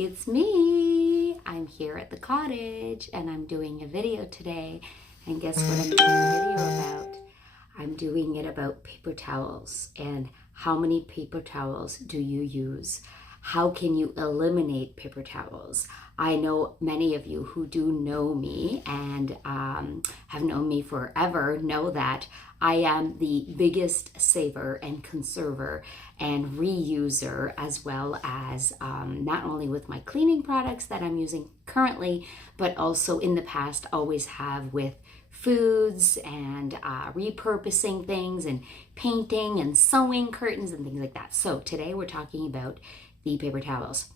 It's me. I'm here at the cottage and I'm doing a video today. And guess what I'm doing a video about? I'm doing it about paper towels and how many paper towels do you use? How can you eliminate paper towels? I know many of you who do know me and have known me forever know that I am the biggest saver and conserver and reuser, as well as not only with my cleaning products that I'm using currently, but also in the past always have with foods and repurposing things and painting and sewing curtains and things like that. So today we're talking about the paper towels.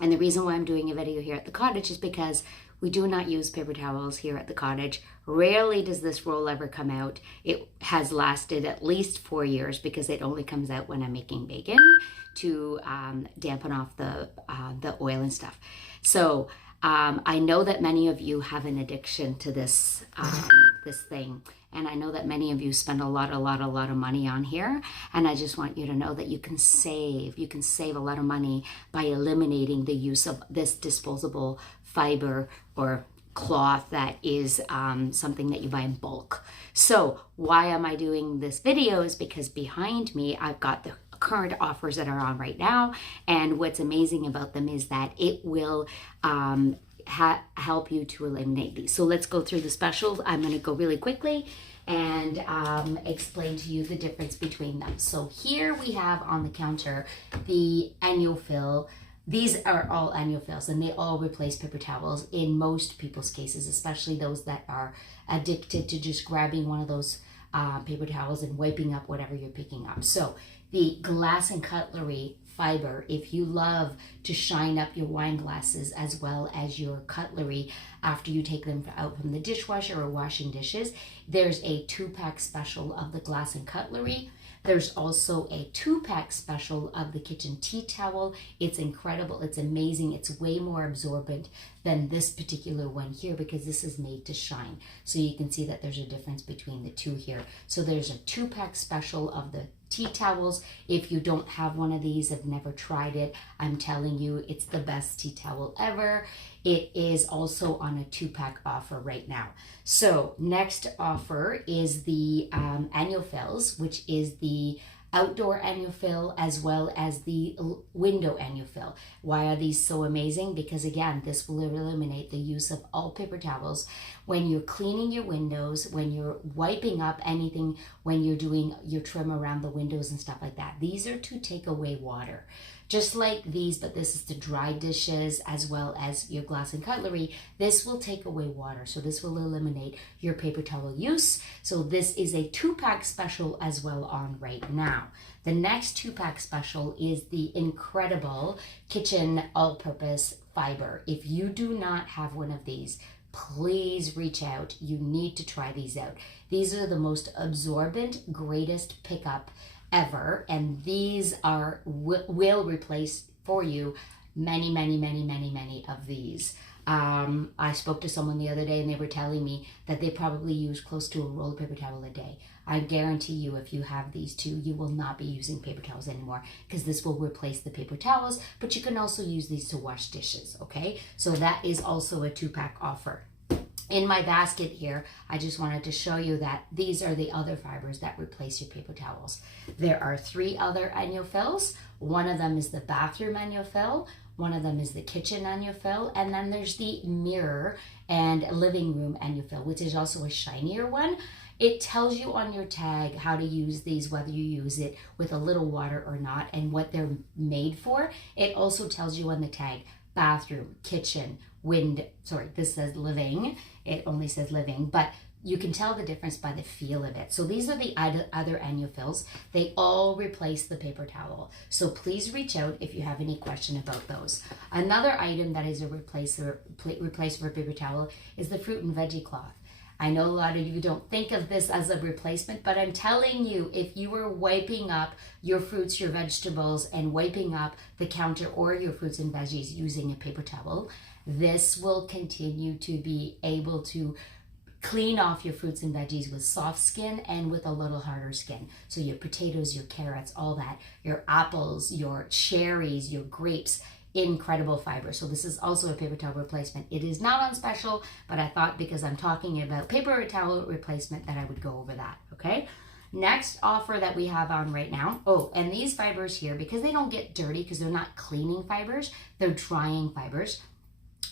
And the reason why I'm doing a video here at the cottage is because we do not use paper towels here at the cottage. Rarely does this roll ever come out. It has lasted at least 4 years because it only comes out when I'm making bacon to dampen off the oil and stuff. So I know that many of you have an addiction to this this thing. And I know that many of you spend a lot of money on here. And I just want you to know that you can save a lot of money by eliminating the use of this disposable fiber or cloth that is something that you buy in bulk. So why am I doing this video is because behind me, I've got the current offers that are on right now. And what's amazing about them is that it will help you to eliminate these. So let's go through the specials. I'm going to go really quickly and explain to you the difference between them. So here we have on the counter the annual fill. These are all annual fills and they all replace paper towels in most people's cases, especially those that are addicted to just grabbing one of those paper towels and wiping up whatever you're picking up. So the glass and cutlery fiber, if you love to shine up your wine glasses as well as your cutlery after you take them out from the dishwasher or washing dishes, there's a 2-pack special of the glass and cutlery. There's also a 2-pack special of the kitchen tea towel. It's incredible. It's amazing. It's way more absorbent than this particular one here because this is made to shine. So you can see that there's a difference between the two here. So there's a 2-pack special of the tea towels. If you don't have one of these, have never tried it, I'm telling you, it's the best tea towel ever. It is also on a 2-pack offer right now. So next offer is the annual fills, which is the outdoor annual fill as well as the window annual fill. Why are these so amazing? Because again, this will eliminate the use of all paper towels when you're cleaning your windows, when you're wiping up anything, when you're doing your trim around the windows and stuff like that. These are to take away water. Just like these, but this is to dry dishes as well as your glass and cutlery. This will take away water, so this will eliminate your paper towel use. So this is a 2-pack special as well on right now. The next 2-pack special is the incredible kitchen all-purpose fiber. If you do not have one of these, please reach out. You need to try these out. These are the most absorbent, greatest pickup ever, and these are will replace for you many of these. I spoke to someone the other day and they were telling me that they probably use close to a roll of paper towel a day. I guarantee you, if you have these two, you will not be using paper towels anymore because this will replace the paper towels, but you can also use these to wash dishes, okay? So that is also a 2-pack offer. In my basket here, I just wanted to show you that these are the other fibers that replace your paper towels. There are 3 other annual fills. One of them is the bathroom annual fill. One of them is the kitchen annual fill. And then there's the mirror and living room annual fill, which is also a shinier one. It tells you on your tag how to use these, whether you use it with a little water or not, and what they're made for. It also tells you on the tag, bathroom, kitchen, this says living. It only says living, but you can tell the difference by the feel of it. So these are the other annual fills. They all replace the paper towel. So please reach out if you have any question about those. Another item that is a replacer for paper towel is the fruit and veggie cloth. I know a lot of you don't think of this as a replacement, but I'm telling you, if you are wiping up your fruits, your vegetables, and wiping up the counter or your fruits and veggies using a paper towel, this will continue to be able to clean off your fruits and veggies with soft skin and with a little harder skin. So your potatoes, your carrots, all that, your apples, your cherries, your grapes, incredible fiber. So this is also a paper towel replacement. It is not on special, but I thought because I'm talking about paper towel replacement that I would go over that, okay? Next offer that we have on right now, oh, and these fibers here, because they don't get dirty because they're not cleaning fibers, they're drying fibers.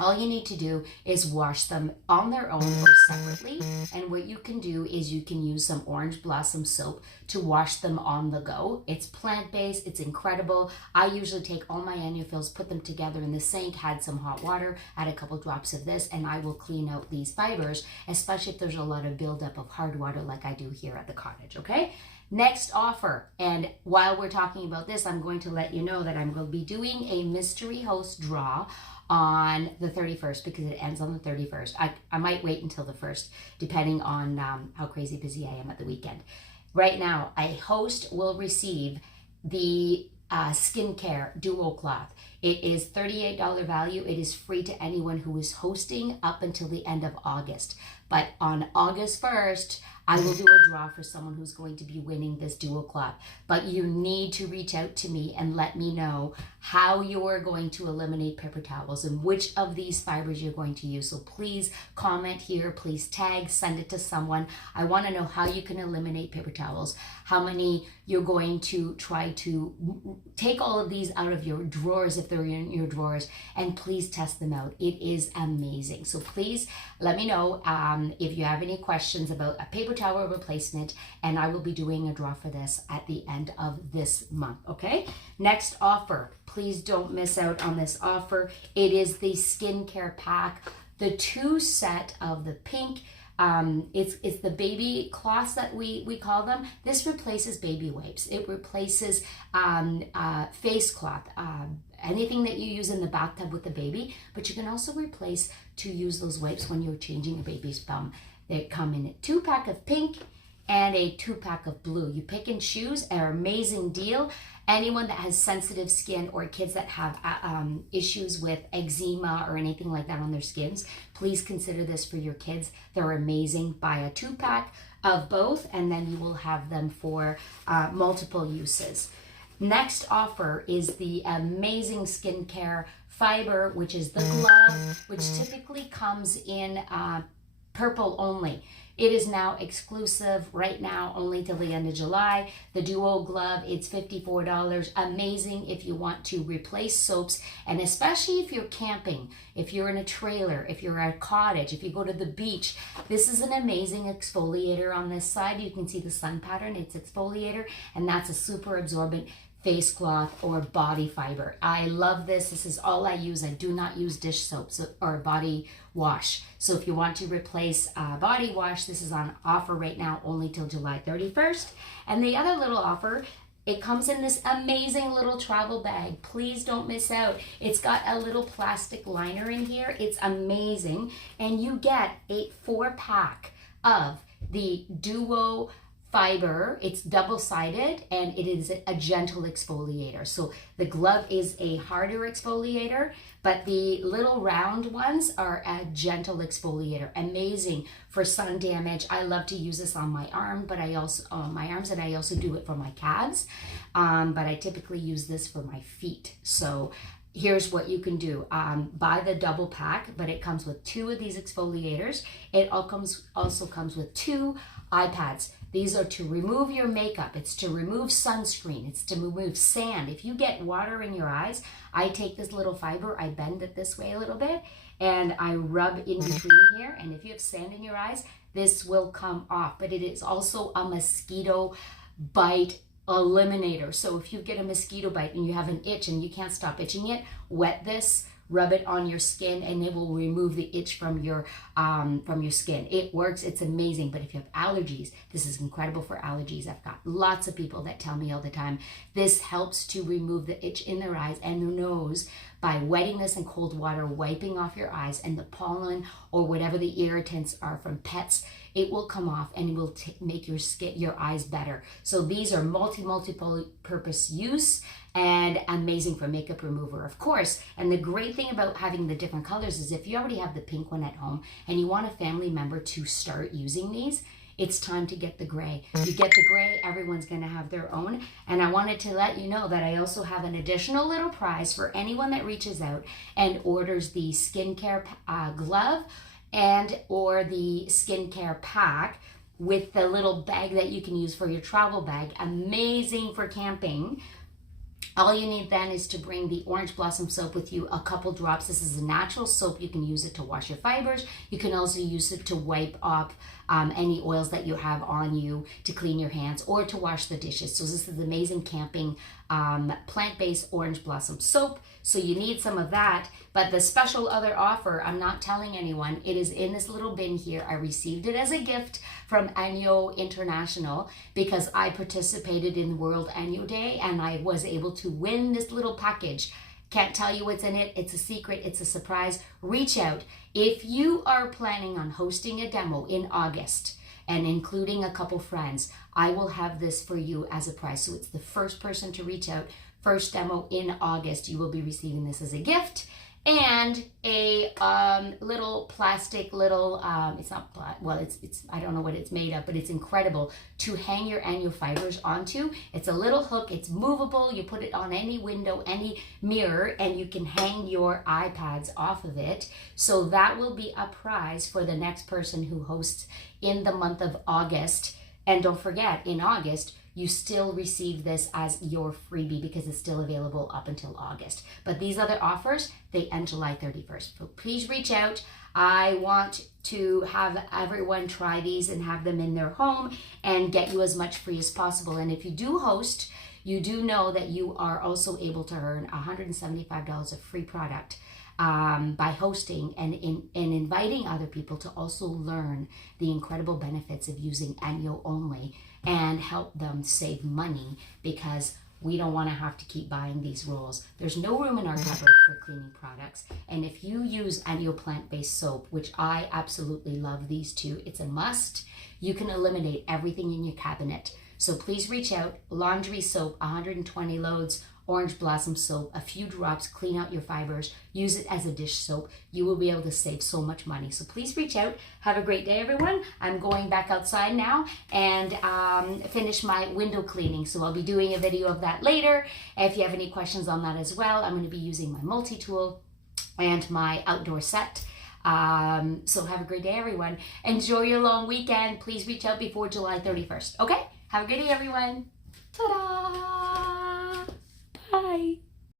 All you need to do is wash them on their own or separately. And what you can do is you can use some orange blossom soap to wash them on the go. It's plant-based, it's incredible. I usually take all my annual fills, put them together in the sink, add some hot water, add a couple drops of this, and I will clean out these fibers, especially if there's a lot of buildup of hard water like I do here at the cottage, okay? Next offer, and while we're talking about this, I'm going to let you know that I'm going to be doing a mystery host draw on the 31st because it ends on the 31st. I might wait until the 1st, depending on how crazy busy I am at the weekend. Right now, a host will receive the skincare duo cloth. It is $38 value. It is free to anyone who is hosting up until the end of August. But on August 1st, I will do a draw for someone who's going to be winning this duo cloth. But you need to reach out to me and let me know how you're going to eliminate paper towels and which of these fibers you're going to use. So please comment here, please tag, send it to someone. I want to know how you can eliminate paper towels, how many you're going to try to take all of these out of your drawers if they're in your drawers, and please test them out. It is amazing. So please let me know if you have any questions about a paper towel replacement, and I will be doing a draw for this at the end of this month, okay? Next offer, please don't miss out on this offer. It is the skincare pack, the 2 set of the pink. It's the baby cloths that we call them. This replaces baby wipes. It replaces face cloth, anything that you use in the bathtub with the baby, but you can also replace to use those wipes when you're changing a baby's bum. They come in a 2-pack of pink and a 2-pack of blue. You pick and choose, an amazing deal. Anyone that has sensitive skin or kids that have issues with eczema or anything like that on their skins, please consider this for your kids. They're amazing. Buy a 2-pack of both, and then you will have them for multiple uses. Next offer is the amazing skincare fiber, which is the glove, which typically comes in purple only. It is now exclusive right now only till the end of July. The duo glove, it's $54. Amazing if you want to replace soaps, and especially if you're camping, if you're in a trailer, if you're at a cottage, if you go to the beach. This is an amazing exfoliator on this side. You can see the sun pattern, it's exfoliator, and that's a super absorbent face cloth or body fiber. I love this. This is all I use. I do not use dish soaps or body wash. So if you want to replace body wash, this is on offer right now only till July 31st. And the other little offer, it comes in this amazing little travel bag. Please don't miss out. It's got a little plastic liner in here. It's amazing. And you get a 4-pack of the duo fiber. It's double-sided, and it is a gentle exfoliator. So the glove is a harder exfoliator, but the little round ones are a gentle exfoliator. Amazing for sun damage. I love to use this on my arm, but I also my arms, and I also do it for my calves. But I typically use this for my feet. So here's what you can do. Buy the double pack, but it comes with 2 of these exfoliators. It also comes with 2 eye pads. These are to remove your makeup. It's to remove sunscreen. It's to remove sand. If you get water in your eyes, I take this little fiber, I bend it this way a little bit, and I rub in between here. And if you have sand in your eyes, this will come off. But it is also a mosquito bite eliminator. So if you get a mosquito bite and you have an itch and you can't stop itching it, wet this, rub it on your skin, and it will remove the itch from your skin. It works. It's amazing. But if you have allergies, this is incredible for allergies. I've got lots of people that tell me all the time, this helps to remove the itch in their eyes and their nose by wetting this in cold water, wiping off your eyes, and the pollen or whatever the irritants are from pets, it will come off and it will make your skin, your eyes better. So these are multi-purpose use and amazing for makeup remover, of course. And the great thing about having the different colors is if you already have the pink one at home and you want a family member to start using these, it's time to get the gray. You get the gray, everyone's going to have their own. And I wanted to let you know that I also have an additional little prize for anyone that reaches out and orders the skincare glove and or the skincare pack with the little bag that you can use for your travel bag. Amazing for camping. All you need then is to bring the orange blossom soap with you, a couple drops. This is a natural soap. You can use it to wash your fibers. You can also use it to wipe up any oils that you have on you, to clean your hands, or to wash the dishes. So this is amazing camping plant-based orange blossom soap. So you need some of that. But the special other offer, I'm not telling anyone, it is in this little bin here. I received it as a gift from ENJO International because I participated in World ENJO Day and I was able to win this little package. Can't tell you what's in it. It's a secret. It's a surprise. Reach out. If you are planning on hosting a demo in August and including a couple friends, I will have this for you as a prize. So it's the first person to reach out, first demo in August. You will be receiving this as a gift. And a little plastic little, it's not, well, it's I don't know what it's made of, but it's incredible to hang your ENJO fibers onto. It's a little hook, it's movable, you put it on any window, any mirror, and you can hang your iPads off of it. So that will be a prize for the next person who hosts in the month of August. And don't forget, in August, you still receive this as your freebie because it's still available up until August. But these other offers, they end July 31st. So please reach out. I want to have everyone try these and have them in their home and get you as much free as possible. And if you do host, you do know that you are also able to earn $175 of free product by hosting and inviting other people to also learn the incredible benefits of using ENJO only and help them save money, because we don't want to have to keep buying these rolls. There's no room in our cupboard for cleaning products. And if you use ENJO plant-based soap, which I absolutely love these two, it's a must, you can eliminate everything in your cabinet. So please reach out. Laundry soap, 120 loads, orange blossom soap, a few drops, clean out your fibers, use it as a dish soap. You will be able to save so much money. So please reach out. Have a great day, everyone. I'm going back outside now and finish my window cleaning. So I'll be doing a video of that later. If you have any questions on that as well, I'm going to be using my multi-tool and my outdoor set. So have a great day, everyone. Enjoy your long weekend. Please reach out before July 31st. Okay? Have a good day, everyone. Ta-da! Bye.